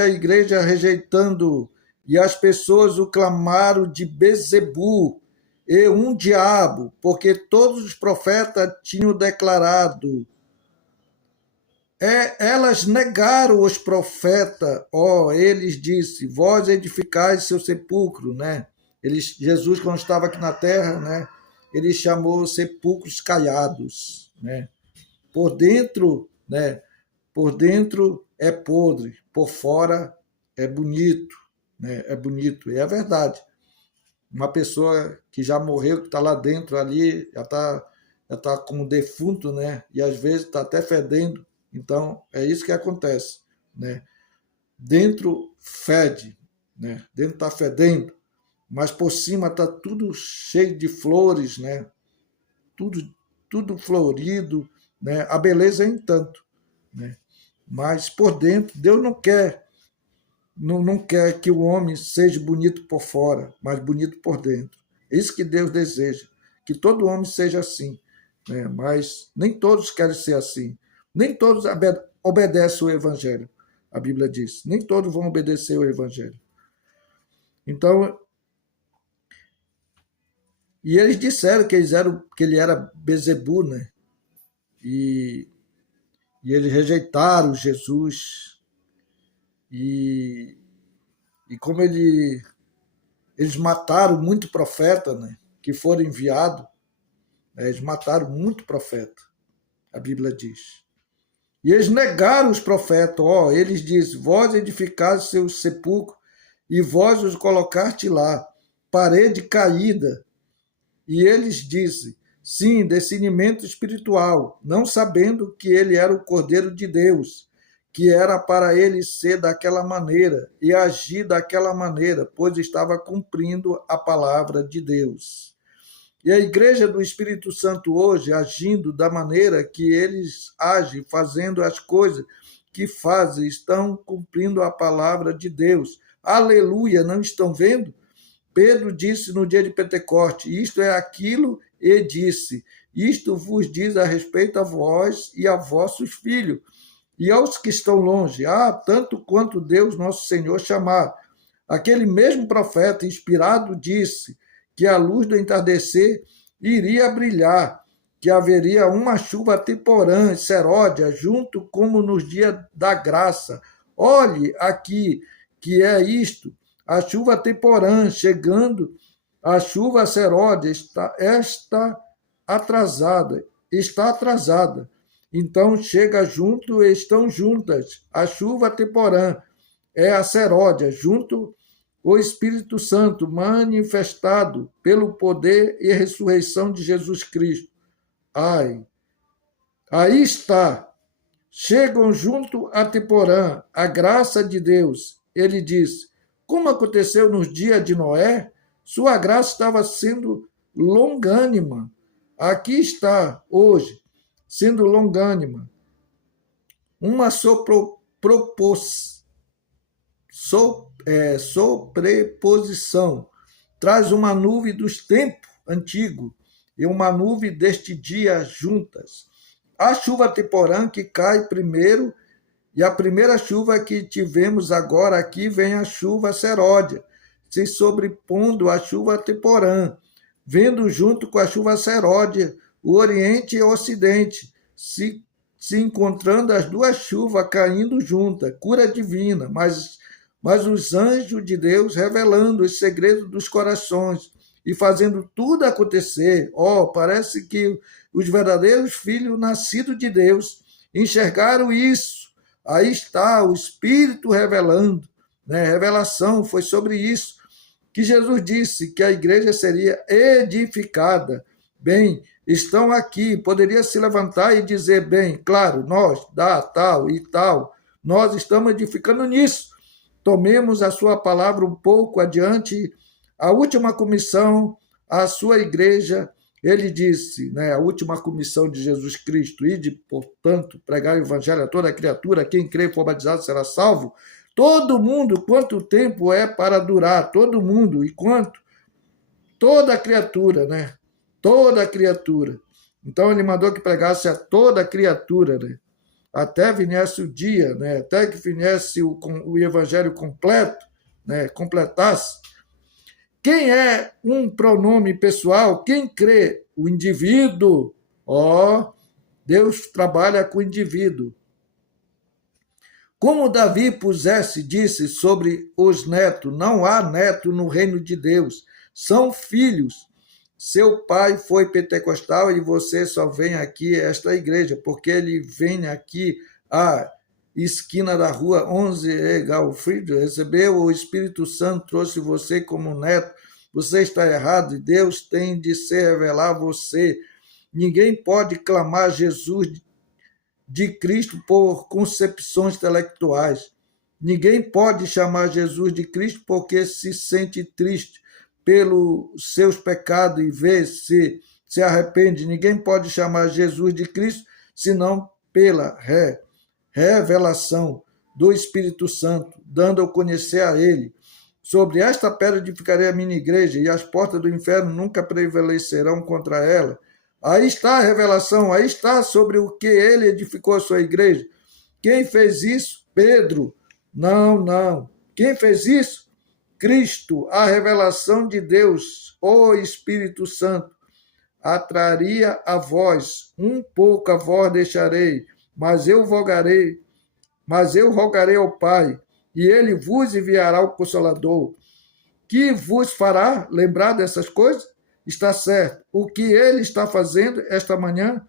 a igreja rejeitando, e as pessoas o clamaram de Bezebu e um diabo, porque todos os profetas tinham declarado. Elas negaram os profetas, eles disse, vós edificais seu sepulcro, né? Jesus, quando estava aqui na terra, né? Ele chamou sepulcros caiados, né? Por dentro, né? Por dentro é podre, por fora é bonito, né? É bonito, e é verdade. Uma pessoa que já morreu, que está lá dentro ali, já tá como defunto, né? E às vezes está até fedendo. Então, é isso que acontece, né? Dentro fede, né? Dentro está fedendo, mas por cima está tudo cheio de flores, né? Tudo, tudo florido, né? A beleza é entanto, né? Mas por dentro, Deus não quer que o homem seja bonito por fora, mas bonito por dentro. É isso que Deus deseja, que todo homem seja assim, né? Mas nem todos querem ser assim. Nem todos obedecem o Evangelho, a Bíblia diz. Nem todos vão obedecer o Evangelho. Então, e eles disseram que ele era Bezebu, né? E, e eles rejeitaram Jesus. E, e como eles mataram muito profeta, né? Que foram enviados, né? Eles mataram muito profeta, a Bíblia diz. E eles negaram os profetas, eles dizem, vós edificaste seus sepulcros e vós os colocaste lá, parede caída. E eles dizem, sim, discernimento espiritual, não sabendo que ele era o Cordeiro de Deus, que era para ele ser daquela maneira e agir daquela maneira, pois estava cumprindo a palavra de Deus. E a igreja do Espírito Santo hoje, agindo da maneira que eles agem, fazendo as coisas que fazem, estão cumprindo a palavra de Deus. Aleluia, não estão vendo? Pedro disse no dia de Pentecoste, isto é aquilo, e disse, isto vos diz a respeito a vós e a vossos filhos, e aos que estão longe, tanto quanto Deus nosso Senhor chamar. Aquele mesmo profeta inspirado disse que a luz do entardecer iria brilhar, que haveria uma chuva temporã, seródia, junto como nos dias da graça. Olhe aqui, que é isto, a chuva temporã, chegando, a chuva seródia está atrasada. Então chega junto, estão juntas, a chuva temporã, é a seródia, junto o Espírito Santo manifestado pelo poder e ressurreição de Jesus Cristo. Aí está. Chegam junto a temporã, a graça de Deus. Ele diz, como aconteceu nos dias de Noé, sua graça estava sendo longânima. Aqui está, hoje, sendo longânima. Uma sobreposição, traz uma nuvem dos tempos antigos e uma nuvem deste dia juntas. A chuva temporã que cai primeiro, e a primeira chuva que tivemos agora aqui vem a chuva seródia, se sobrepondo à chuva temporã, vendo junto com a chuva seródia o Oriente e o Ocidente, se encontrando as duas chuvas caindo juntas, cura divina, mas os anjos de Deus revelando os segredos dos corações e fazendo tudo acontecer. Parece que os verdadeiros filhos nascidos de Deus enxergaram isso. Aí está o Espírito revelando, né? Revelação foi sobre isso que Jesus disse que a igreja seria edificada. Bem, estão aqui, poderia se levantar e dizer, bem, claro, nós, tal e tal, nós estamos edificando nisso. Tomemos a sua palavra um pouco adiante. A última comissão, a sua igreja, ele disse, né, a última comissão de Jesus Cristo, ide, portanto, pregar o evangelho a toda criatura, quem crê e for batizado será salvo. Todo mundo, quanto tempo é para durar? Todo mundo, e quanto? Toda criatura, né? Toda criatura. Então ele mandou que pregasse a toda criatura, né? até viesse o dia, né? Até que viesse o evangelho completo, né? Completasse. Quem é um pronome pessoal? Quem crê? O indivíduo. Ó, Deus trabalha com o indivíduo. Como Davi disse sobre os netos, não há neto no reino de Deus, são filhos. Seu pai foi pentecostal e você só vem aqui a esta igreja, porque ele vem aqui à esquina da rua 11 Galfried, recebeu o Espírito Santo, trouxe você como neto. Você está errado e Deus tem de se revelar a você. Ninguém pode clamar Jesus de Cristo por concepções intelectuais. Ninguém pode chamar Jesus de Cristo porque se sente triste pelos seus pecados e vê se arrepende. Ninguém pode chamar Jesus de Cristo senão pela revelação do Espírito Santo, dando a conhecer a ele. Sobre esta pedra edificarei a minha igreja, e as portas do inferno nunca prevalecerão contra ela. Aí está a revelação, aí está sobre o que ele edificou a sua igreja. Quem fez isso? Pedro. Não. Quem fez isso? Cristo, a revelação de Deus, o Espírito Santo. Atraria a vós, um pouco a vós deixarei, mas eu rogarei ao Pai, e ele vos enviará o Consolador, que vos fará lembrar dessas coisas. Está certo. O que ele está fazendo esta manhã,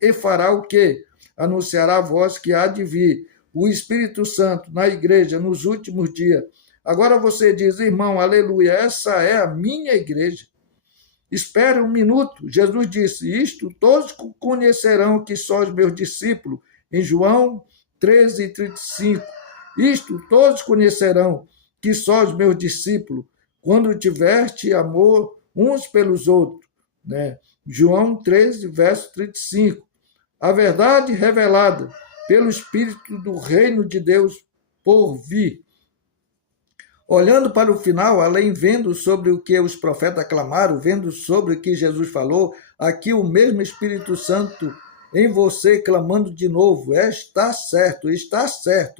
e fará o quê? Anunciará a vós que há de vir o Espírito Santo na igreja nos últimos dias. Agora você diz, irmão, aleluia, essa é a minha igreja. Espere um minuto. Jesus disse, isto todos conhecerão que sois meus discípulos, em João 13:35. Isto todos conhecerão que sois meus discípulos, quando tiveste amor uns pelos outros, né? João 13, verso 35. A verdade revelada pelo Espírito do reino de Deus por vir. Olhando para o final, além vendo sobre o que os profetas clamaram, vendo sobre o que Jesus falou, aqui o mesmo Espírito Santo em você clamando de novo, está certo,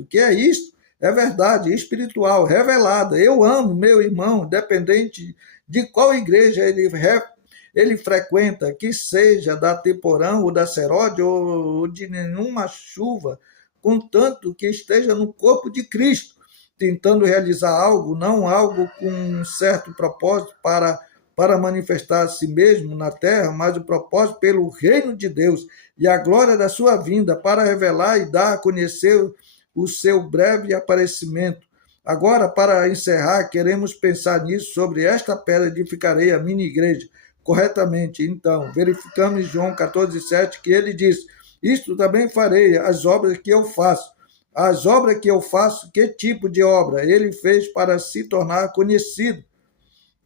que é isso? É verdade, espiritual, revelada. Eu amo meu irmão, independente de qual igreja ele frequenta, que seja da Temporão ou da Serode ou de nenhuma chuva, contanto que esteja no corpo de Cristo, tentando realizar algo, não algo com um certo propósito para manifestar a si mesmo na terra, mas o propósito pelo reino de Deus e a glória da sua vinda para revelar e dar a conhecer o seu breve aparecimento. Agora, para encerrar, queremos pensar nisso, sobre esta pedra edificarei a minha igreja, corretamente. Então, verificamos em João 14:7 que ele diz, isto também farei, as obras que eu faço. As obras que eu faço, que tipo de obra? Ele fez para se tornar conhecido.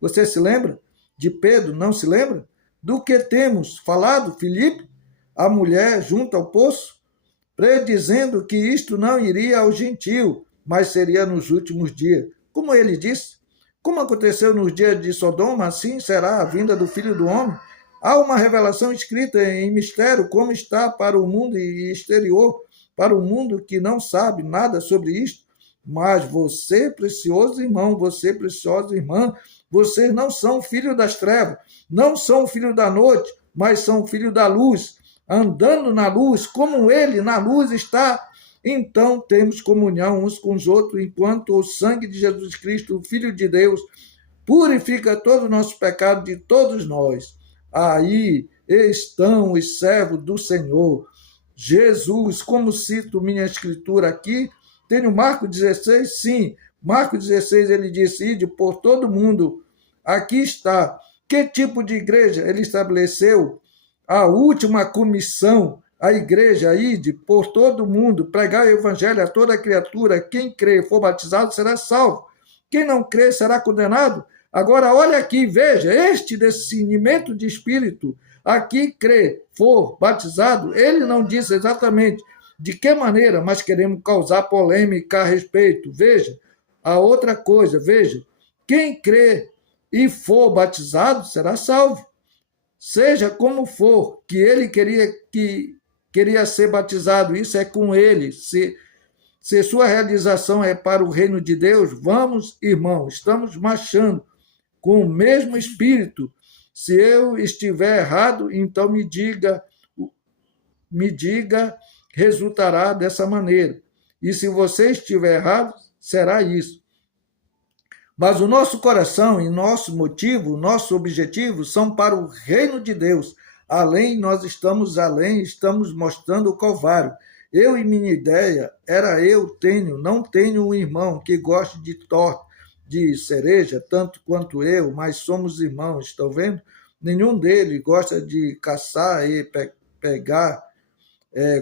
Você se lembra de Pedro? Não se lembra? Do que temos falado, Filipe? A mulher junto ao poço, predizendo que isto não iria ao gentio, mas seria nos últimos dias. Como ele disse, como aconteceu nos dias de Sodoma, assim será a vinda do Filho do Homem. Há uma revelação escrita em mistério, como está para o mundo exterior, para o mundo que não sabe nada sobre isto. Mas você, precioso irmão, você, preciosa irmã, vocês não são filhos das trevas, não são filhos da noite, mas são filhos da luz, andando na luz, como ele na luz está. Então temos comunhão uns com os outros, enquanto o sangue de Jesus Cristo, o Filho de Deus, purifica todo o nosso pecado de todos nós. Aí estão os servos do Senhor. Jesus, como cito minha escritura aqui, tenho Marcos 16, sim. Marcos 16, ele disse, ide por todo mundo. Aqui está. Que tipo de igreja ele estabeleceu? A última comissão, a igreja, ide por todo mundo, pregar o evangelho a toda criatura. Quem crê e for batizado será salvo. Quem não crê será condenado. Agora, olha aqui, veja, este discernimento de espírito, aqui crê, for batizado, ele não disse exatamente de que maneira, mas queremos causar polêmica a respeito. Veja, a outra coisa, veja, quem crê e for batizado será salvo. Seja como for, que ele queria que queria ser batizado, isso é com ele. Se sua realização é para o reino de Deus, vamos, irmão, estamos marchando com o mesmo espírito. Se eu estiver errado, então me diga, resultará dessa maneira. E se você estiver errado, será isso. Mas o nosso coração e nosso motivo, nosso objetivo são para o reino de Deus. Nós estamos além, estamos mostrando o Calvário. Eu e minha ideia era não tenho um irmão que goste de torta, de cereja, tanto quanto eu, mas somos irmãos, estão vendo? Nenhum deles gosta de caçar e pegar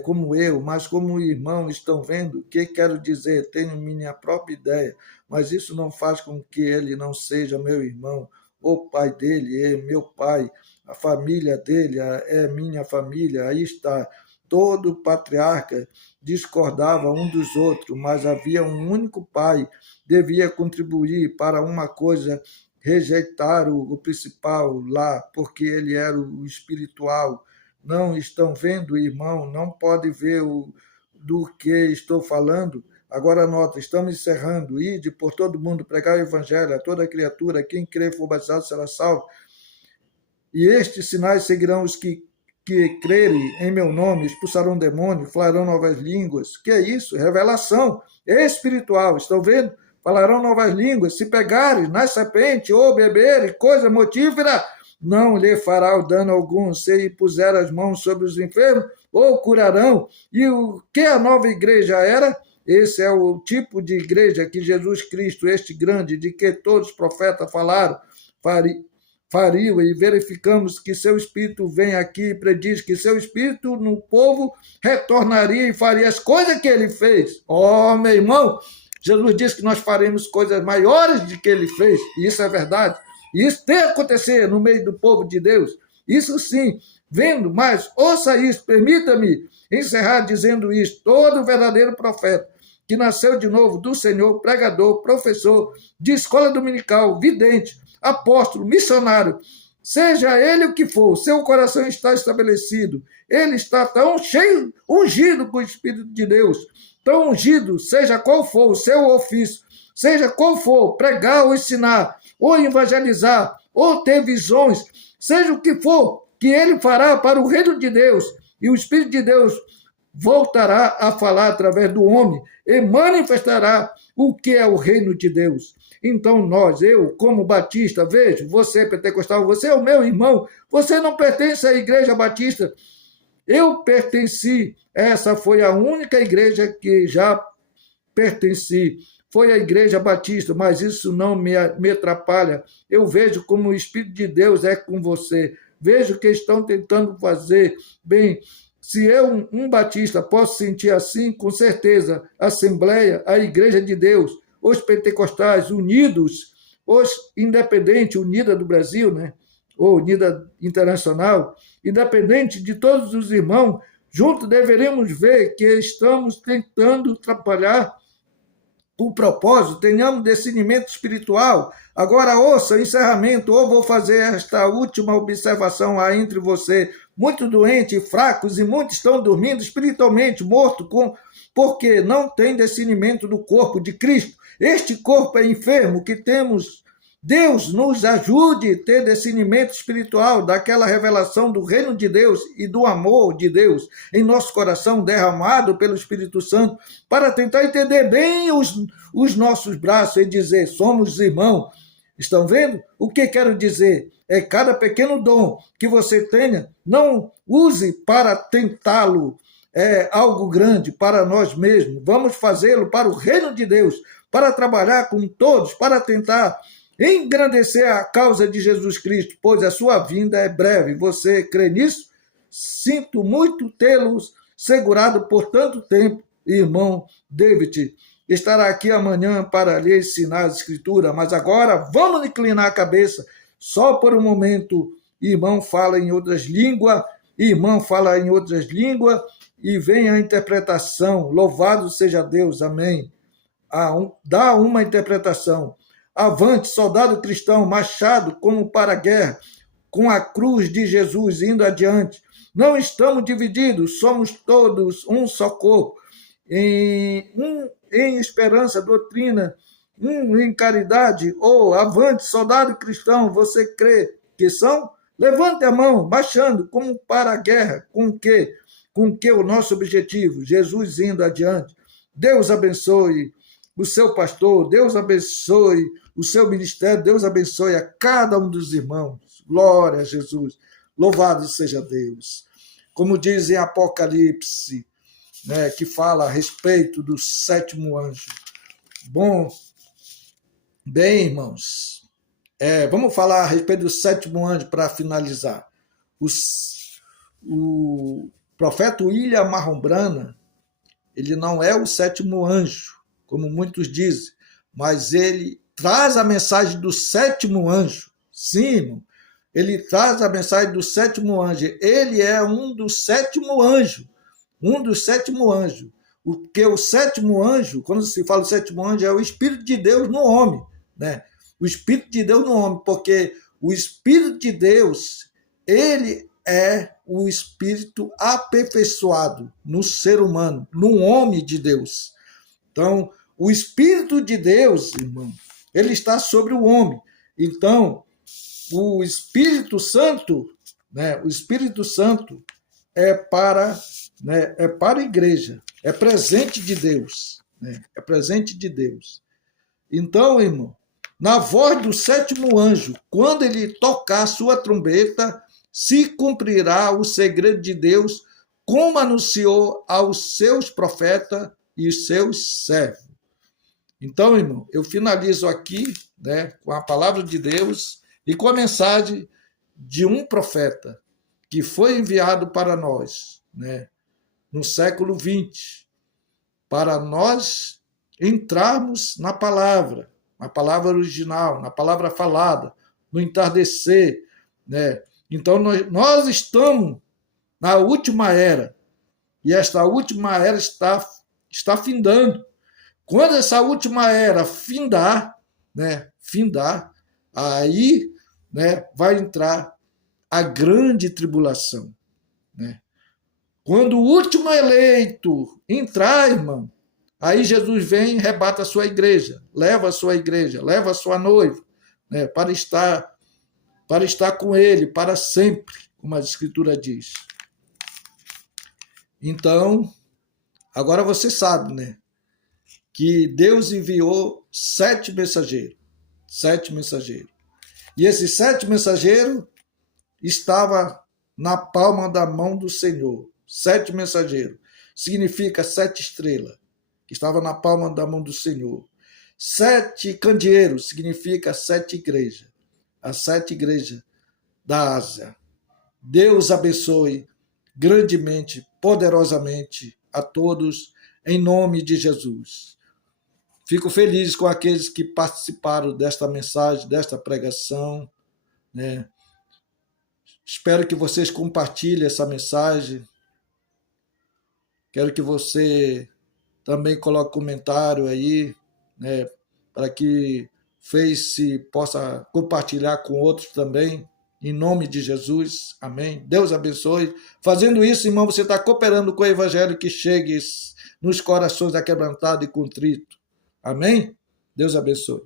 como eu, mas como irmão, estão vendo? O que quero dizer? Tenho minha própria ideia, mas isso não faz com que ele não seja meu irmão. O pai dele é meu pai, a família dele é minha família. Aí está. Todo patriarca discordava um dos outros, mas havia um único pai, devia contribuir para uma coisa, rejeitar o principal lá, porque ele era o espiritual. Não estão vendo, irmão? Não pode ver do que estou falando? Agora nota, estamos encerrando. Ide por todo mundo, pregar o evangelho a toda criatura. Quem crer e for batizado será salvo. E estes sinais seguirão os que crerem em meu nome, expulsarão demônio, falarão novas línguas. Que é isso? Revelação espiritual. Estão vendo? Falarão novas línguas. Se pegares na serpente ou beberem coisa mortífera, não lhe fará dano algum. Se puser as mãos sobre os enfermos, ou curarão. E o que a nova igreja era? Esse é o tipo de igreja que Jesus Cristo, este grande, de que todos os profetas falaram, fariam, e verificamos que seu Espírito vem aqui e prediz que seu Espírito no povo retornaria e faria as coisas que ele fez. Meu irmão, Jesus disse que nós faremos coisas maiores do que ele fez, e isso é verdade. E isso tem que acontecer no meio do povo de Deus. Isso sim, vendo, mas ouça isso, permita-me encerrar dizendo isso. Todo verdadeiro profeta que nasceu de novo do Senhor, pregador, professor de escola dominical, vidente, apóstolo, missionário, seja ele o que for, seu coração está estabelecido, ele está tão cheio, ungido com o Espírito de Deus, tão ungido, seja qual for o seu ofício, seja qual for, pregar ou ensinar, ou evangelizar, ou ter visões, seja o que for, que ele fará para o reino de Deus, e o Espírito de Deus voltará a falar através do homem e manifestará o que é o reino de Deus. Então eu, como batista, vejo, você pentecostal, você é o meu irmão, você não pertence à igreja batista, eu pertenci, essa foi a única igreja que já pertenci, foi a igreja batista, mas isso não me atrapalha, eu vejo como o Espírito de Deus é com você, vejo que estão tentando fazer bem. Se eu, um batista, posso sentir assim, com certeza, a Assembleia, a Igreja de Deus, os pentecostais unidos, os independentes, Unida do Brasil, né? Ou Unida Internacional, independente de todos os irmãos, juntos deveremos ver que estamos tentando atrapalhar o propósito, tenhamos discernimento espiritual. Agora ouça o encerramento, ou vou fazer esta última observação aí entre você, muito doente, fracos, e muitos estão dormindo espiritualmente, mortos, porque não tem discernimento do corpo de Cristo. Este corpo é enfermo que temos. Deus nos ajude a ter discernimento espiritual daquela revelação do reino de Deus e do amor de Deus em nosso coração derramado pelo Espírito Santo para tentar entender bem os nossos braços e dizer, somos irmãos. Estão vendo? O que quero dizer? É cada pequeno dom que você tenha, não use para tentá-lo, algo grande para nós mesmos. Vamos fazê-lo para o reino de Deus, para trabalhar com todos, para tentar engrandecer a causa de Jesus Cristo, pois a sua vinda é breve. Você crê nisso? Sinto muito tê-los segurado por tanto tempo, irmão David. Estará aqui amanhã para lhe ensinar as escrituras, mas agora vamos inclinar a cabeça. Só por um momento, irmão fala em outras línguas, e vem a interpretação. Louvado seja Deus, amém. Dá uma interpretação. Avante, soldado cristão, machado como para a guerra, com a cruz de Jesus indo adiante. Não estamos divididos, somos todos um só corpo, em esperança, doutrina, em caridade. Ou avante, soldado cristão, você crê que são? Levante a mão, baixando, como para a guerra. Com que? Com que o nosso objetivo? Jesus indo adiante. Deus abençoe o seu pastor, Deus abençoe o seu ministério, Deus abençoe a cada um dos irmãos. Glória a Jesus. Louvado seja Deus. Como diz em Apocalipse, né, que fala a respeito do sétimo anjo. Bem, irmãos, vamos falar a respeito do sétimo anjo para finalizar. O profeta William Marrombrana, ele não é o sétimo anjo, como muitos dizem, mas ele traz a mensagem do sétimo anjo. Sim, irmão, ele traz a mensagem do sétimo anjo. Ele é um dos sétimo anjos. Porque o sétimo anjo, quando se fala o sétimo anjo, é o Espírito de Deus no homem, né? O Espírito de Deus no homem, porque o Espírito de Deus, ele é o Espírito aperfeiçoado no ser humano, no homem de Deus. Então, o Espírito de Deus, irmão, ele está sobre o homem. Então, o Espírito Santo, né? O Espírito Santo é para a igreja, é presente de Deus, né? É presente de Deus. Então, irmão, na voz do sétimo anjo, quando ele tocar a sua trombeta, se cumprirá o segredo de Deus, como anunciou aos seus profetas e os seus servos. Então, irmão, eu finalizo aqui, né, com a palavra de Deus e com a mensagem de um profeta que foi enviado para nós, né, no século XX, para nós entrarmos na palavra original, na palavra falada, no entardecer, né? Então, nós estamos na última era, e esta última era está findando. Quando essa última era findar, né, aí, né, vai entrar a grande tribulação, né? Quando o último eleito entrar, irmão, aí Jesus vem e rebata a sua igreja, leva a sua noiva, né, para estar com ele para sempre, como a Escritura diz. Então, agora você sabe, né, que Deus enviou 7 mensageiros. E esses 7 mensageiros estavam na palma da mão do Senhor. 7 mensageiros. Significa 7 estrelas, que estavam na palma da mão do Senhor. 7 candeeiros, significa 7 igrejas. As 7 igrejas da Ásia. Deus abençoe grandemente, poderosamente a todos, em nome de Jesus. Fico feliz com aqueles que participaram desta mensagem, desta pregação, né? Espero que vocês compartilhem essa mensagem. Quero que você também coloque comentário aí, né, para que o Face possa compartilhar com outros também, em nome de Jesus. Amém. Deus abençoe. Fazendo isso, irmão, você está cooperando com o evangelho que chegue nos corações aquebrantados e contritos. Amém? Deus abençoe.